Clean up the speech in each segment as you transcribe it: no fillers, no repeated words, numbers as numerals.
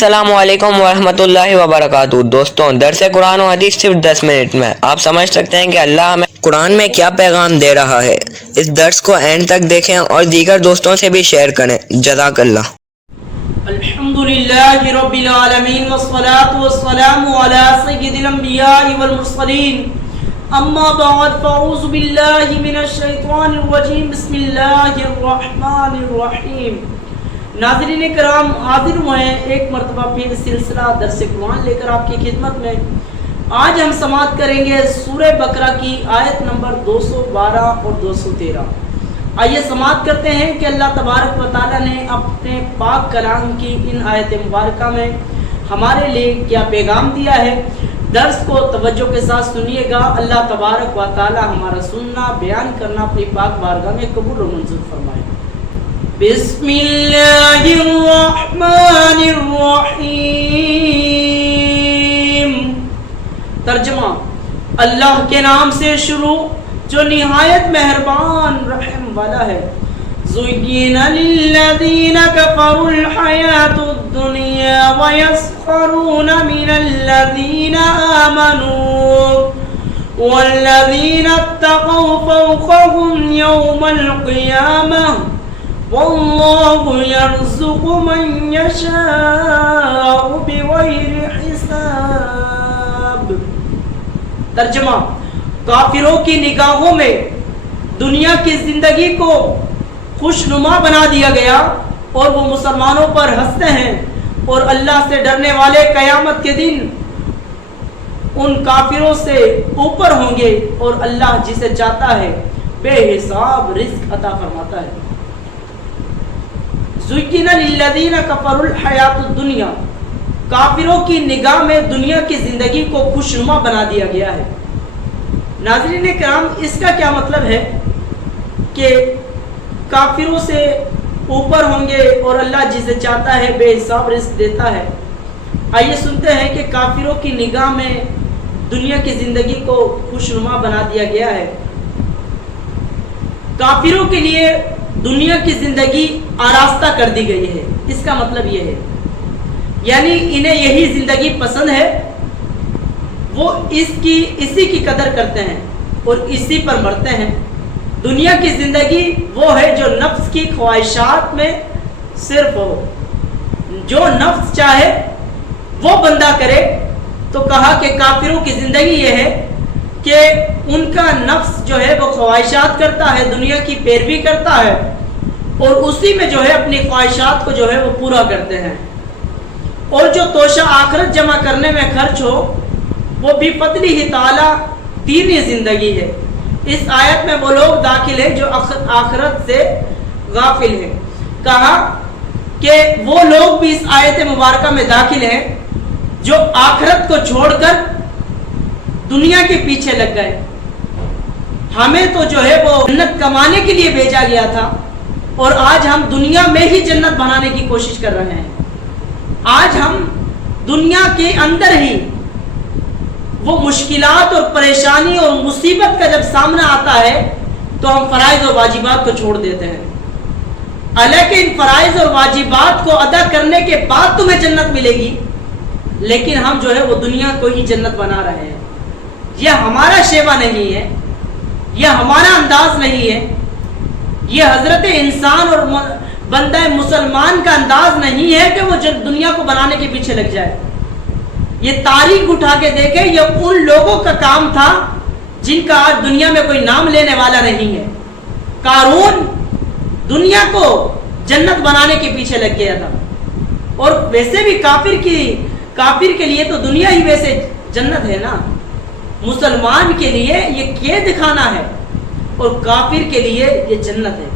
السلام علیکم ورحمۃ اللہ وبرکاتہ۔ دوستوں، درس قرآن و حدیث صرف 10 منٹ میں۔ آپ سمجھ سکتے ہیں کہ اللہ ہمیں قرآن میں کیا پیغام دے رہا ہے۔ اس درس کو اینڈ تک دیکھیں اور دیگر دوستوں سے بھی شیئر کریں۔ جزاک اللہ۔ الحمدللہ رب العالمین والصلاة والسلام علی سید الانبیاء والمرسلین، اما بعد فاعوذ باللہ من الشیطان الرجیم، بسم اللہ الرحمن الرحیم۔ ناظرین کرام، حاضر ہوئے ہیں ایک مرتبہ پھر سلسلہ درس قرآن لے کر آپ کی خدمت میں۔ آج ہم سماعت کریں گے سورہ بقرہ کی آیت نمبر 212 اور 213۔ آئیے سماعت کرتے ہیں کہ اللہ تبارک و تعالیٰ نے اپنے پاک کلام کی ان آیت مبارکہ میں ہمارے لیے کیا پیغام دیا ہے۔ درس کو توجہ کے ساتھ سنیے گا۔ اللہ تبارک و تعالیٰ ہمارا سننا بیان کرنا اپنی پاک بارگاہ میں قبول و منظور فرمائے۔ بسم اللہ الرحمن الرحیم۔ ترجمہ: اللہ کے نام سے شروع جو نہایت مہربان رحم والا ہے۔ زُيِّنَ لِلَّذِينَ كَفَرُوا الْحَيَاةُ الدُّنْيَا وَيَسْخَرُونَ مِنَ الَّذِينَ آمَنُوا وَالَّذِينَ اتَّقَوْا فَوْقَهُمْ يَوْمَ الْقِيَامَةِ وَاللَّهُ يَرْزُقُ مَن يَشَاءُ بِغَيْرِ حِسَابٍ۔ ترجمہ: کافروں کی نگاہوں میں دنیا کی زندگی کو خوشنما بنا دیا گیا اور وہ مسلمانوں پر ہنستے ہیں، اور اللہ سے ڈرنے والے قیامت کے دن ان کافروں سے اوپر ہوں گے، اور اللہ جسے چاہتا ہے بے حساب رزق عطا فرماتا ہے۔ زُيِّنَ لِلَّذِينَ كَفَرُوا الْحَيَاةُ الدُّنْيَا، کافروں کی نگاہ میں دنیا کی زندگی کو خوشنما بنا دیا گیا ہے۔ ناظرین کرام، اس کا کیا مطلب ہے کہ کافروں سے اوپر ہوں گے اور اللہ جسے چاہتا ہے بے حساب رزق دیتا ہے۔ آئیے سنتے ہیں کہ کافروں کی نگاہ میں دنیا کی زندگی کو خوشنما بنا دیا گیا ہے۔ کافروں کے لیے دنیا کی زندگی آراستہ کر دی گئی ہے۔ اس کا مطلب یہ ہے، یعنی انہیں یہی زندگی پسند ہے، وہ اسی کی قدر کرتے ہیں اور اسی پر مرتے ہیں۔ دنیا کی زندگی وہ ہے جو نفس کی خواہشات میں صرف ہو، جو نفس چاہے وہ بندہ کرے۔ تو کہا کہ کافروں کی زندگی یہ ہے کہ ان کا نفس جو ہے وہ خواہشات کرتا ہے، دنیا کی پیروی کرتا ہے، اور اسی میں جو ہے اپنی خواہشات کو جو ہے وہ پورا کرتے ہیں، اور جو توشہ آخرت جمع کرنے میں خرچ ہو وہ بھی فضل ہی تعالیٰ دینی زندگی ہے۔ اس آیت میں وہ لوگ داخل ہیں جو آخرت سے غافل ہیں۔ کہا کہ وہ لوگ بھی اس آیت مبارکہ میں داخل ہیں جو آخرت کو چھوڑ کر دنیا کے پیچھے لگ گئے۔ ہمیں تو جو ہے وہ جنت کمانے کے لیے بھیجا گیا تھا، اور آج ہم دنیا میں ہی جنت بنانے کی کوشش کر رہے ہیں۔ آج ہم دنیا کے اندر ہی وہ مشکلات اور پریشانی اور مصیبت کا جب سامنا آتا ہے تو ہم فرائض اور واجبات کو چھوڑ دیتے ہیں۔ حالانکہ ان فرائض اور واجبات کو ادا کرنے کے بعد تمہیں جنت ملے گی، لیکن ہم جو ہے وہ دنیا کو ہی جنت بنا رہے ہیں۔ یہ ہمارا شیوا نہیں ہے، یہ ہمارا انداز نہیں ہے، یہ حضرت انسان اور بندہ مسلمان کا انداز نہیں ہے کہ وہ دنیا کو بنانے کے پیچھے لگ جائے۔ یہ تاریخ اٹھا کے دیکھے، یہ ان لوگوں کا کام تھا جن کا آج دنیا میں کوئی نام لینے والا نہیں ہے۔ قارون دنیا کو جنت بنانے کے پیچھے لگ گیا تھا، اور ویسے بھی کافر کے لیے تو دنیا ہی ویسے جنت ہے نا۔ مسلمان کے لیے یہ قید خانہ ہے، اور کافر کے لیے یہ جنت ہے۔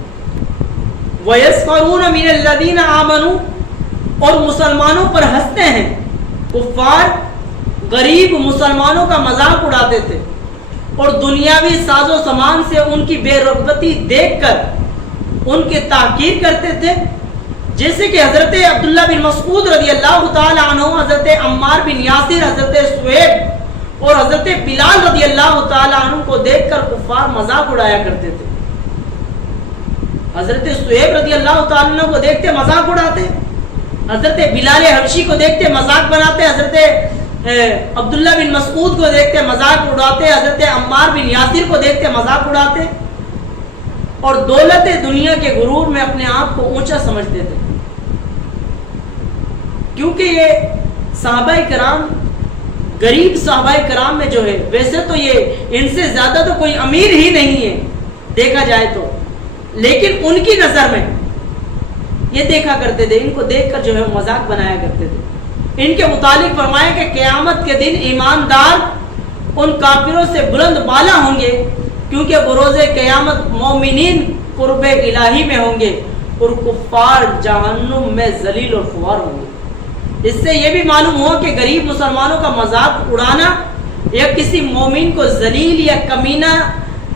وَيَسْخَرُونَ مِنَ الَّذِينَ آمَنُوا، اور مسلمانوں پر ہنستے ہیں۔ کفار غریب مسلمانوں کا مذاق اڑاتے تھے، اور دنیاوی ساز و سامان سے ان کی بے رغبتی دیکھ کر ان کی تحقیر کرتے تھے۔ جیسے کہ حضرت عبداللہ بن مسعود رضی اللہ تعالی عنہ، حضرت عمار بن یاسر، حضرت سہیب اور حضرت بلال رضی اللہ تعالی عنہ کو دیکھ کر کفار مذاق اڑایا کرتے تھے۔ حضرت سہیب رضی اللہ تعالی عنہ کو دیکھتے مذاق اڑاتے، حضرت بلال حبشی کو دیکھتے مذاق بناتے، حضرت عبداللہ بن مسعود کو دیکھتے مذاق اڑاتے، حضرت عمار بن یاسر کو دیکھتے مذاق اڑاتے، اور دولت دنیا کے غرور میں اپنے آپ کو اونچا سمجھتے تھے. کیونکہ یہ صحابہ کرام، غریب صحابہ کرام میں جو ہے، ویسے تو یہ ان سے زیادہ تو کوئی امیر ہی نہیں ہے دیکھا جائے تو، لیکن ان کی نظر میں یہ دیکھا کرتے تھے، ان کو دیکھ کر جو ہے مذاق بنایا کرتے تھے. ان کے متعلق فرمایا کہ قیامت کے دن ایماندار ان کافروں سے بلند بالا ہوں گے، کیونکہ بروز قیامت مومنین قرب الہی میں ہوں گے اور کفار جہنم میں ذلیل اور خوار ہوں گے. اس سے یہ بھی معلوم ہوا کہ غریب مسلمانوں کا مذاق اڑانا یا کسی مومن کو ذلیل یا کمینہ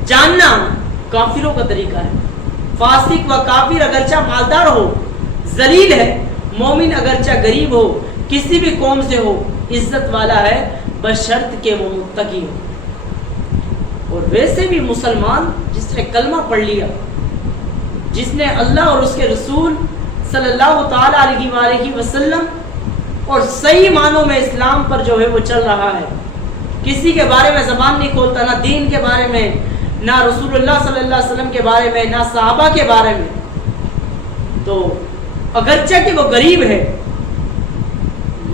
جاننا کافروں کا طریقہ ہے. فاسق و کافر اگرچہ مالدار ہو ذلیل ہے، مومن اگرچہ غریب ہو کسی بھی قوم سے ہو عزت والا ہے، بشرط کہ وہ متقی ہو. اور ویسے بھی مسلمان جس نے کلمہ پڑھ لیا، جس نے اللہ اور اس کے رسول صلی اللہ تعالی علیہ وآلہ وسلم اور صحیح معنوں میں اسلام پر جو ہے وہ چل رہا ہے، کسی کے بارے میں زبان نہیں کھولتا، نہ دین کے بارے میں، نہ رسول اللہ صلی اللہ علیہ وسلم کے بارے میں، نہ صحابہ کے بارے میں، تو اگرچہ کہ وہ غریب ہے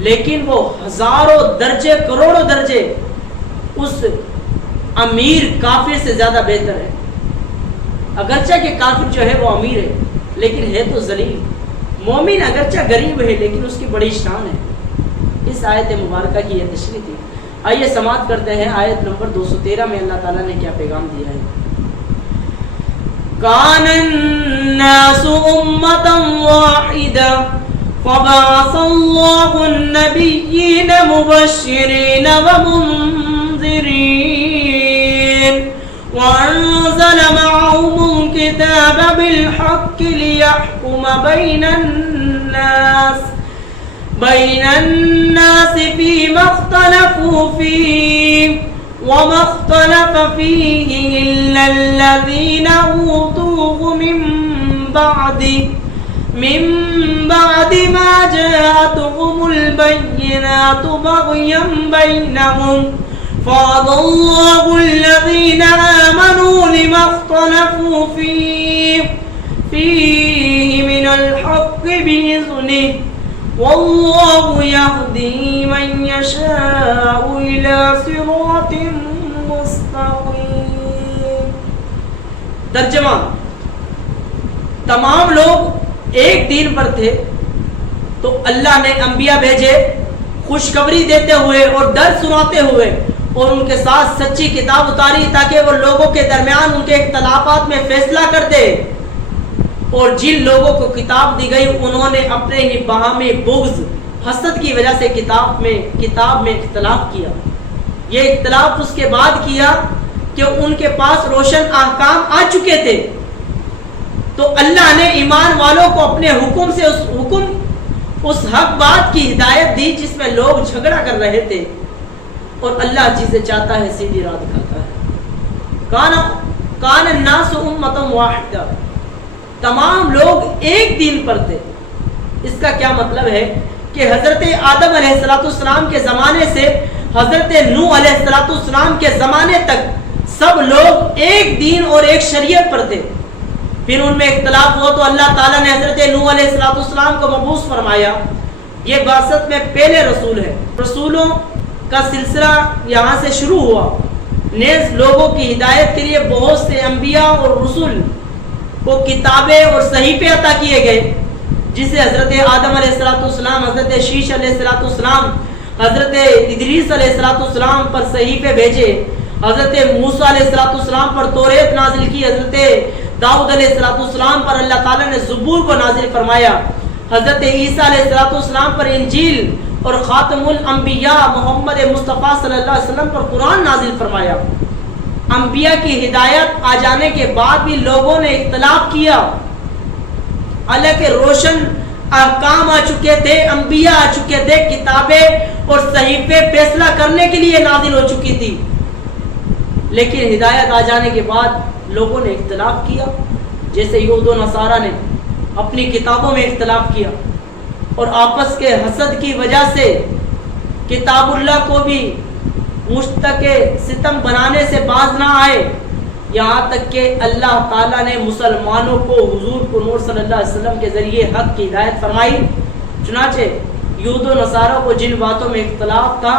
لیکن وہ ہزاروں درجے، کروڑوں درجے اس امیر کافر سے زیادہ بہتر ہے. اگرچہ کہ کافر جو ہے وہ امیر ہے لیکن ہے تو ذلیل، مومن اگرچہ غریب ہے لیکن اس کی بڑی شان ہے. اس آیت مبارکہ کی یہ تشریح تھی. آئیے سماعت کرتے ہیں آیت نمبر 213 میں اللہ تعالیٰ نے کیا پیغام دیا ہے. کان الناس امۃ واحدہ فبعث اللہ النبیین مبشرین ومنذرین وانزل معهم الكتاب بالحق ليحكم بين الناس فيما اختلفوا فيه وما اختلف فيه إلا الذين أوتوه من بعد ما جاءتهم البينات بغيا بينهم فهدى الله الذين آمنوا لما اختلفوا فيه من الحق بإذنه والله يهدي من يشاء إلى صراط مستقيم. ترجمہ: تمام لوگ ایک دین پر تھے تو اللہ نے انبیاء بھیجے خوشخبری دیتے ہوئے اور ڈر سناتے ہوئے اور ان کے ساتھ سچی کتاب اتاری تاکہ وہ لوگوں کے درمیان ان کے اختلافات میں فیصلہ کر دے. اور جن لوگوں کو کتاب دی گئی انہوں نے اپنے ہی باہمی بغض، حسد کی وجہ سے کتاب میں اختلاف کیا. یہ اختلاف اس کے بعد کیا کہ ان کے پاس روشن احکام آ چکے تھے، تو اللہ نے ایمان والوں کو اپنے حکم سے اس حق بات کی ہدایت دی جس میں لوگ جھگڑا کر رہے تھے، اور اللہ جسے چاہتا ہے سیدھی راہ دکھاتا ہے. کان الناس امۃ واحدہ، تمام لوگ ایک دین پر تھے. اس کا کیا مطلب ہے کہ حضرت آدم علیہ السلام کے زمانے سے حضرت نوح علیہ السلام کے زمانے تک سب لوگ ایک دین اور ایک شریعت پر تھے. پھر ان میں اختلاف ہوا تو اللہ تعالیٰ نے حضرت نوح علیہ السلام کو مبعوث فرمایا. یہ بعثت میں پہلے رسول ہے. رسولوں کا سلسلہ یہاں سے شروع ہوا. نیز لوگوں کی ہدایت کے لیے بہت سے انبیاء اور رسول کو کتابیں اور صحیفے عطا کیے گئے، جسے حضرت آدم علیہ السلام، حضرت شیش علیہ السلام، حضرت ادریس علیہ السلام پر صحیفے بھیجے، حضرت موسیٰ علیہ السلام پر توریت نازل کی، حضرت داؤد علیہ السلام پر اللہ تعالیٰ نے زبور کو نازل فرمایا، حضرت عیسیٰ علیہ السلام پر انجیل اور خاتم الانبیاء محمد مصطفیٰ صلی اللہ علیہ وسلم پر قرآن نازل فرمایا. انبیاء کی ہدایت آ جانے کے بعد بھی لوگوں نے اختلاف کیا. حالانکہ روشن احکام آ چکے تھے، انبیاء آ چکے تھے، کتابیں اور صحیفے فیصلہ کرنے کے لیے نازل ہو چکی تھی، لیکن ہدایت آ جانے کے بعد لوگوں نے اختلاف کیا. جیسے یہود و نصارہ نے اپنی کتابوں میں اختلاف کیا، اور آپس کے حسد کی وجہ سے کتابullah کو بھی مشتق ستم بنانے سے باز نہ آئے، یہاں تک کہ اللہ تعالیٰ نے مسلمانوں کو حضور کو نور صلی اللہ علیہ وسلم کے ذریعے حق کی ہدایت فرمائی۔ چنانچہ یہود و نصارہ کو جن باتوں میں اختلاف تھا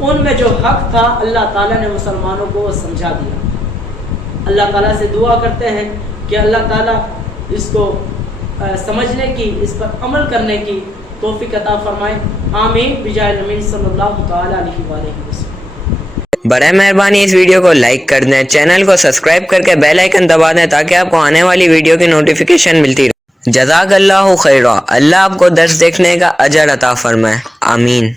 ان میں جو حق تھا اللہ تعالیٰ نے مسلمانوں کو وہ سمجھا دیا۔ اللہ تعالیٰ سے دعا کرتے ہیں کہ اللہ تعالیٰ اس کو سمجھنے کی، اس پر عمل کرنے کی توفیق عطا فرمائے، آمین بجاہ نبی صلی اللہ تعالیٰ علیہ وآلہ وسلم۔ برائے مہربانی اس ویڈیو کو لائک کر دیں، چینل کو سبسکرائب کر کے بیل آئیکن دبا دیں تاکہ آپ کو آنے والی ویڈیو کی نوٹیفیکیشن ملتی رہے۔ جزاک اللہ خیرہ، اللہ آپ کو درس دیکھنے کا اجر عطا فرمائے، آمین۔